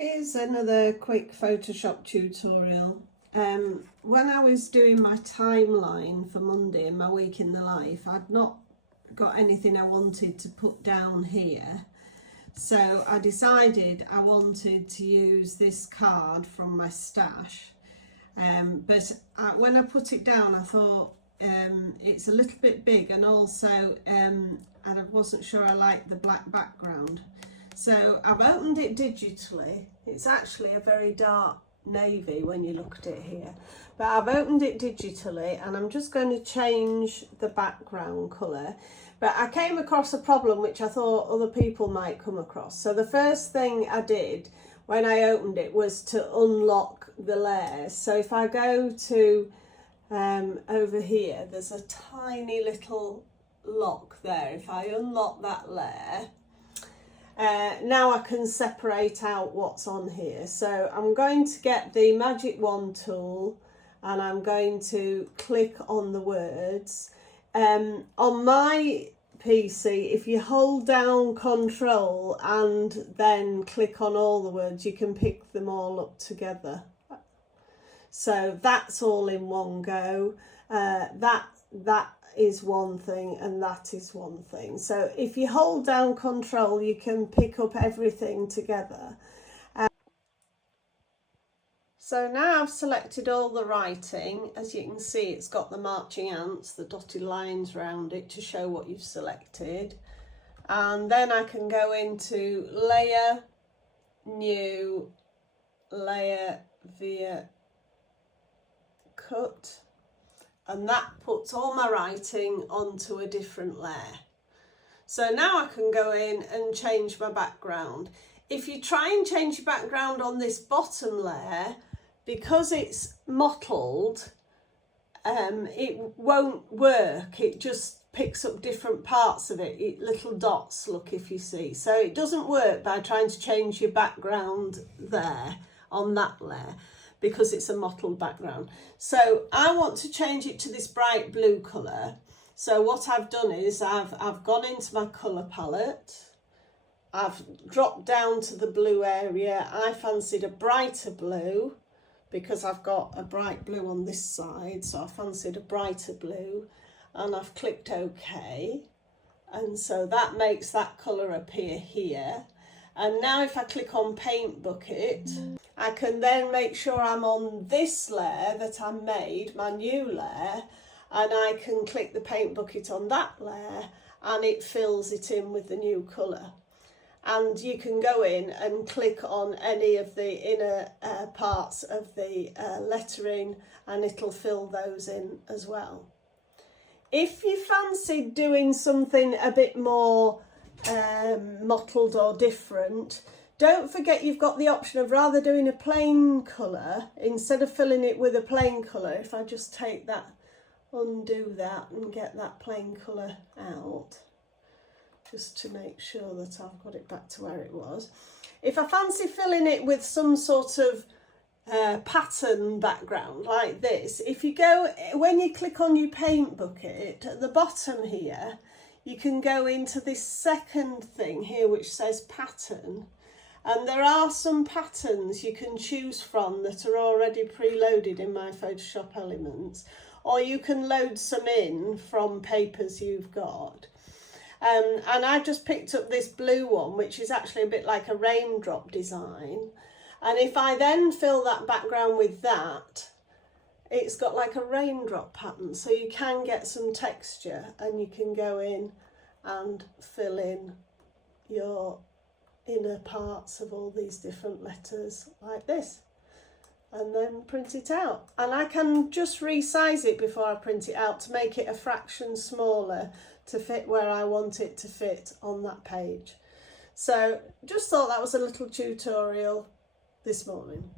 Here's another quick Photoshop tutorial. When I was doing my timeline for Monday and my week in the life, I'd not got anything I wanted to put down here. So I decided I wanted to use this card from my stash. When I put it down, I thought it's a little bit big, and also I wasn't sure I liked the black background. So I've opened it digitally. It's actually a very dark navy when you look at it here. But I've opened it digitally and I'm just going to change the background colour. But I came across a problem which I thought other people might come across. So the first thing I did when I opened it was to unlock the layers. So if I go to over here, there's a tiny little lock there. If I unlock that layer, now I can separate out what's on here. So I'm going to get the magic wand tool and I'm going to click on the words. On my PC, if you hold down Control and then click on all the words, you can pick them all up together. So that's all in one go. That is one thing and that is one thing. So if you hold down Control, you can pick up everything together. So now I've selected all the writing. As you can see, it's got the marching ants, the dotted lines around it to show what you've selected. And then I can go into Layer, New, Layer via Cut. And that puts all my writing onto a different layer. So now I can go in and change my background. If you try and change your background on this bottom layer, because it's mottled, it won't work. It just picks up different parts of it, little dots, look, if you see. So it doesn't work by trying to change your background there on that layer, because it's a mottled background. So I want to change it to this bright blue colour. So what I've done is I've gone into my colour palette, I've dropped down to the blue area. I fancied a brighter blue because I've got a bright blue on this side, so I fancied a brighter blue, and I've clicked OK, and so that makes that colour appear here. And now if I click on Paint Bucket, I can then make sure I'm on this layer that I made, my new layer, and I can click the Paint Bucket on that layer and it fills it in with the new colour. And you can go in and click on any of the inner parts of the lettering and it'll fill those in as well. If you fancy doing something a bit more mottled or different, don't forget you've got the option of rather doing a plain colour, instead of filling it with a plain colour. If I just take that, undo that and get that plain colour out, just to make sure that I've got it back to where it was. If I fancy filling it with some sort of pattern background like this, if you go, when you click on your paint bucket at the bottom here, you can go into this second thing here which says pattern, and there are some patterns you can choose from that are already preloaded in my Photoshop Elements, or you can load some in from papers you've got. And I just picked up this blue one, which is actually a bit like a raindrop design. And if I then fill that background with that, it's got like a raindrop pattern. So you can get some texture and you can go in and fill in your inner parts of all these different letters like this. And then print it out. And I can just resize it before I print it out to make it a fraction smaller to fit where I want it to fit on that page. So just thought that was a little tutorial this morning.